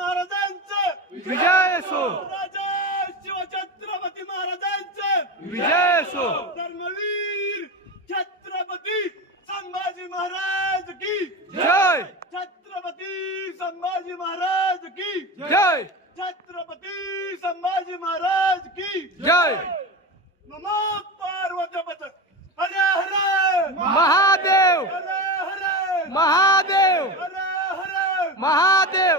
महाराजांचं विजय असो, राजा शिवछत्रपती महाराजांचं विजय असो, धर्मवीर छत्रपती संभाजी महाराज की जय, छत्रपती संभाजी महाराज की जय, छत्रपती संभाजी महाराज की जय. नमो पार्वती हर हर महादेव, हर हर महादेव, हर हर महादेव.